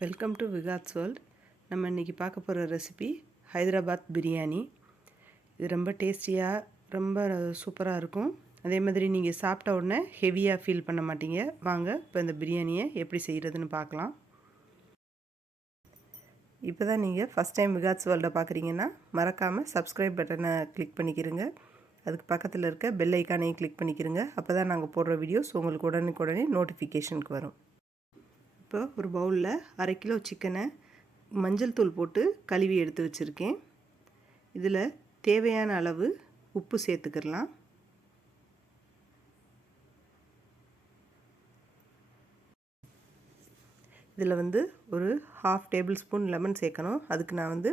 Welcome to விகாத்ஸ் world. நம்ம இன்றைக்கி பார்க்க போகிற ரெசிபி ஹைதராபாத் பிரியாணி. இது ரொம்ப டேஸ்டியாக ரொம்ப சூப்பராக இருக்கும். அதே மாதிரி நீங்கள் சாப்பிட்ட உடனே ஹெவியாக ஃபீல் பண்ண மாட்டீங்க. வாங்க இப்போ இந்த பிரியாணியை எப்படி செய்கிறதுன்னு பார்க்கலாம். இப்போ தான் நீங்கள் ஃபஸ்ட் டைம் விகாத்ஸ் வேர்ல்டை பார்க்குறீங்கன்னா மறக்காமல் சப்ஸ்கிரைப் பட்டனை கிளிக் பண்ணிக்கிறங்க. அதுக்கு பக்கத்தில் இருக்க பெல் ஐக்கானையும் கிளிக் பண்ணிக்கிறங்க. அப்போ தான் நாங்கள் போடுற வீடியோஸ் உங்களுக்கு உடனே நோட்டிஃபிகேஷனுக்கு வரும். இப்போ ஒரு பவுலில் 1/2 கிலோ சிக்கனை மஞ்சள் தூள் போட்டு கழுவி எடுத்து வச்சுருக்கேன். இதில் தேவையான அளவு உப்பு சேர்த்துக்கிடலாம். இதில் ஒரு 1/2 டேபிள் ஸ்பூன் லெமன் சேர்க்கணும். அதுக்கு நான்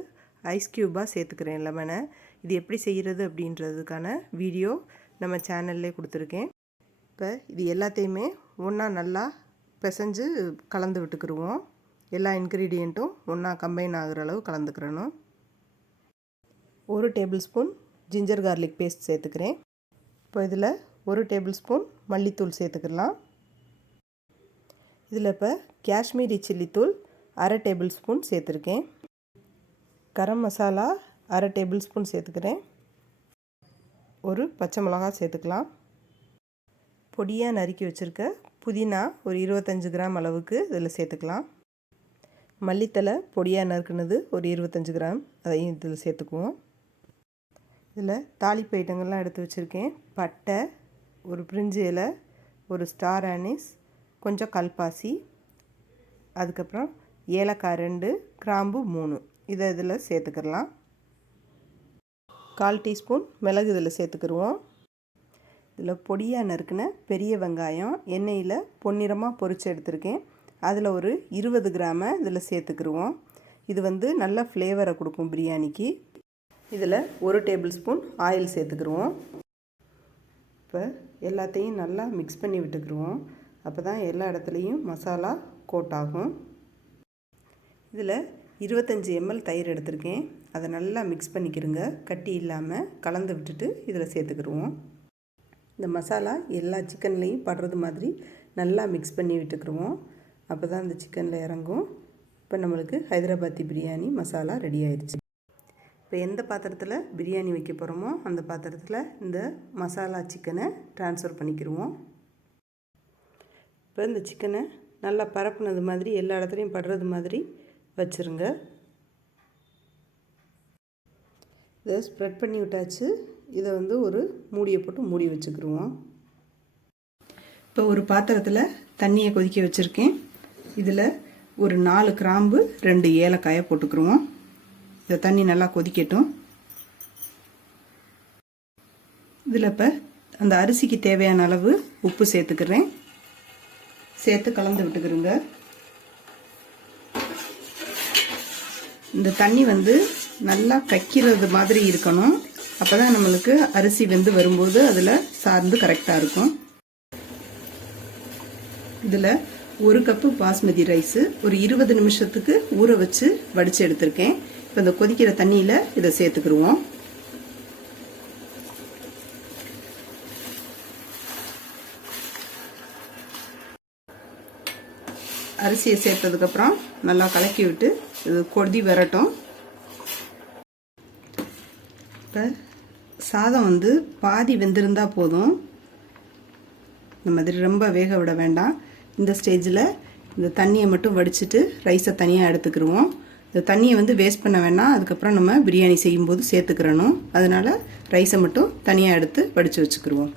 ஐஸ் க்யூபாக சேர்த்துக்கிறேன் லெமனை. இது எப்படி செய்கிறது அப்படின்றதுக்கான வீடியோ நம்ம சேனல்லே கொடுத்துருக்கேன். இப்போ இது எல்லாத்தையுமே ஒன்றா நல்லா பிசைஞ்சு கலந்து விட்டுக்கிடுவோம். எல்லா இன்க்ரீடியண்ட்டும் ஒன்றா கம்பைன் ஆகிற அளவு கலந்துக்கிறணும். 1 tablespoon ginger garlic paste சேர்த்துக்கிறேன். இப்போ இதில் 1 டேபிள் ஸ்பூன் மல்லித்தூள் சேர்த்துக்கலாம். இதில் இப்போ காஷ்மீரி சில்லித்தூள் 1/2 டேபிள் ஸ்பூன் சேர்த்துருக்கேன். கரம் மசாலா 1/2 டேபிள் ஸ்பூன் சேர்த்துக்கிறேன். ஒரு பச்சை மிளகா சேர்த்துக்கலாம். பொடியாக நறுக்கி வச்சுருக்க புதினா ஒரு 25 கிராம் அளவுக்கு இதில் சேர்த்துக்கலாம். மல்லித்தலை பொடியாக நறுக்குனது ஒரு 25 கிராம், அதையும் இதில் சேர்த்துக்குவோம். இதில் தாளிப்பு ஐட்டங்கள்லாம் எடுத்து வச்சுருக்கேன். பட்டை, ஒரு பிரிஞ்சி இலை, ஒரு ஸ்டார் ஆனிஸ், கொஞ்சம் கல்பாசி, அதுக்கப்புறம் ஏலக்காய் 2, கிராம்பு 3, இதை இதில் சேர்த்துக்கிடலாம். 1/4 டீஸ்பூன் மிளகு இதில் சேர்த்துக்கிடுவோம். இதில் பொடியாக நறுக்கின பெரிய வெங்காயம் எண்ணெயில் பொன்னிறமாக பொரித்து எடுத்திருக்கேன். அதில் ஒரு 20 கிராமை இதில் சேர்த்துக்கிடுவோம். இது நல்ல ஃப்ளேவரை கொடுக்கும் பிரியாணிக்கு. இதில் 1 டேபிள் ஸ்பூன் ஆயில் சேர்த்துக்கிடுவோம். இப்போ எல்லாத்தையும் நல்லா மிக்ஸ் பண்ணி விட்டுக்கிடுவோம். அப்போ தான் எல்லா இடத்துலையும் மசாலா கோட் ஆகும். இதில் 25 ml தயிர் எடுத்திருக்கேன். அதை நல்லா மிக்ஸ் பண்ணிக்கிறங்க. கட்டி இல்லாமல் கலந்து விட்டுட்டு இதில் சேர்த்துக்கிடுவோம். இந்த மசாலா எல்லா சிக்கன்லேயும் படுறது மாதிரி நல்லா மிக்ஸ் பண்ணி விட்டுக்கிடுவோம். அப்போ தான் இந்த சிக்கனில் இறங்கும். இப்போ நம்மளுக்கு ஹைதராபாத்தி பிரியாணி மசாலா ரெடி ஆயிடுச்சு. இப்போ எந்த பாத்திரத்தில் பிரியாணி வைக்க போகிறோமோ அந்த பாத்திரத்தில் இந்த மசாலா சிக்கனை ட்ரான்ஸ்ஃபர் பண்ணிக்கிடுவோம். இப்போ இந்த சிக்கனை நல்லா பரப்புனது மாதிரி எல்லா இடத்துலையும் படுறது மாதிரி வச்சுருங்க. இதை ஸ்ப்ரெட் பண்ணி விட்டாச்சு. இதை ஒரு மூடியை போட்டு மூடி வச்சுக்கிடுவோம். இப்போ ஒரு பாத்திரத்தில் தண்ணியை கொதிக்க வச்சுருக்கேன். இதில் ஒரு 4 கிராம்பு 2 ஏலக்காயை போட்டுக்கிடுவோம். இந்த தண்ணி நல்லா கொதிக்கட்டும். இதில் இப்போ அந்த அரிசிக்கு தேவையான அளவு உப்பு சேர்த்துக்கிறேன். சேர்த்து கலந்து விட்டுக்கிறோங்க. இந்த தண்ணி நல்லா கக்கிறது மாதிரி இருக்கணும். அப்போ தான் நம்மளுக்கு அரிசி வெந்து வரும்போது அதில் சார்ந்து கரெக்டாக இருக்கும். இதில் 1 கப்பு பாஸ்மதி ரைஸு ஒரு 20 நிமிஷத்துக்கு ஊற வச்சு வடித்து எடுத்திருக்கேன். இப்போ இந்த கொதிக்கிற தண்ணியில் இதை சேர்த்துக்கிடுவோம். அரிசியை சேர்த்ததுக்கப்புறம் நல்லா கலக்கி விட்டு இது கொதி வரட்டும். இப்போ சாதம் பாதி வெந்திருந்தால் போதும். இந்த மாதிரி ரொம்ப வேக விட வேண்டாம். இந்த ஸ்டேஜில் இந்த தண்ணியை மட்டும் வடிச்சிட்டு ரைஸை தனியாக எடுத்துக்கிடுவோம். இந்த தண்ணியை வேஸ்ட் பண்ண வேண்டாம். அதுக்கப்புறம் நம்ம பிரியாணி செய்யும்போது சேர்த்துக்கிறணும். அதனால் ரைஸை மட்டும் தனியாக எடுத்து வடித்து வச்சுக்கிடுவோம்.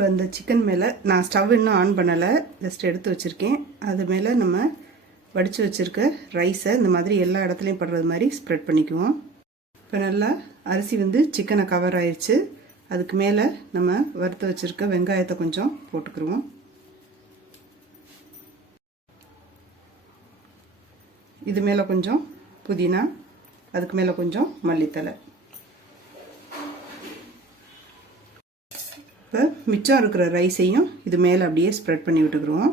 இப்போ இந்த சிக்கன் மேலே நான் ஸ்டவ் இன்னும் ஆன் பண்ணலை, ஜஸ்ட் எடுத்து வச்சுருக்கேன். அது மேலே நம்ம வடித்து வச்சுருக்க ரைஸை இந்த மாதிரி எல்லா இடத்துலையும் படுறது மாதிரி ஸ்ப்ரெட் பண்ணிக்குவோம். இப்போ நல்லா அரிசி சிக்கனை கவர் ஆயிடுச்சு. அதுக்கு மேலே நம்ம வறுத்து வச்சுருக்க வெங்காயத்தை கொஞ்சம் போட்டுக்கிடுவோம். இது மேலே கொஞ்சம் புதினா, அதுக்கு மேலே கொஞ்சம் மல்லித்தலை. இப்போ மிச்சம் இருக்கிற ரைஸையும் இது மேலே அப்படியே ஸ்ப்ரெட் பண்ணி விட்டுக்குருவோம்.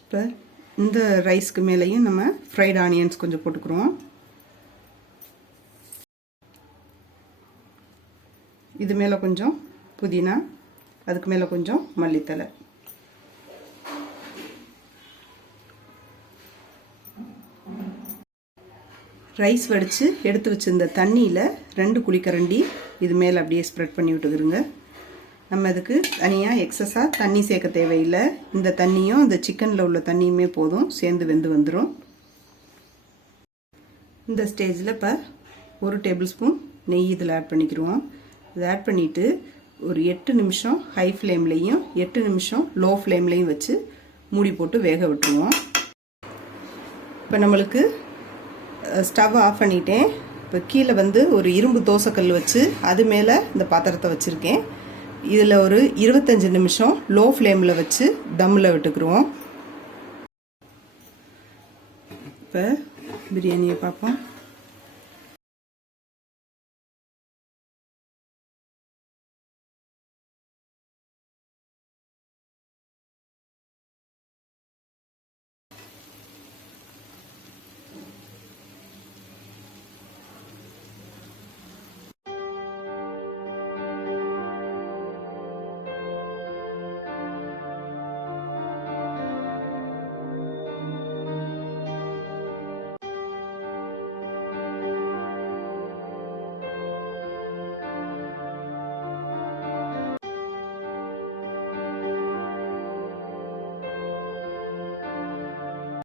இப்போ இந்த ரைஸ்க்கு மேலேயும் நம்ம ஃப்ரைட் ஆனியன்ஸ் கொஞ்சம் போட்டுக்குருவோம். இது மேலே கொஞ்சம் புதினா, அதுக்கு மேலே கொஞ்சம் மல்லித்தலை. ரைஸ் வடித்து எடுத்து வச்சிருந்த தண்ணியில் 2 குழிக்கரண்டி இது மேலே அப்படியே ஸ்ப்ரெட் பண்ணி விட்டுக்கிறோங்க. நம்ம இதுக்கு தனியாக எக்ஸஸாக தண்ணி சேர்க்க தேவையில்லை. இந்த தண்ணியும் இந்த சிக்கனில் உள்ள தண்ணியுமே போதும், சேர்ந்து வெந்து வந்துடும். இந்த ஸ்டேஜில் இப்போ 1 டேபிள் ஸ்பூன் நெய் இதில் ஆட் பண்ணிக்கிடுவோம். இதை ஆட் பண்ணிவிட்டு ஒரு 8 நிமிஷம் ஹை ஃப்ளேம்லேயும் 8 நிமிஷம் லோ ஃப்ளேம்லேயும் வச்சு மூடி போட்டு வேக விட்டுருவோம். இப்போ நம்மளுக்கு ஸ்டவ் ஆஃப் பண்ணிட்டேன். இப்போ கீழே வந்து ஒரு இரும்பு தோசைக்கல் வச்சு அது மேலே இந்த பாத்திரத்தை வச்சுருக்கேன். இதில் ஒரு 25 நிமிஷம் லோ ஃப்ளேமில் வச்சு தம்மில் விட்டுக்குருவோம். இப்போ பிரியாணியை பார்ப்போம்.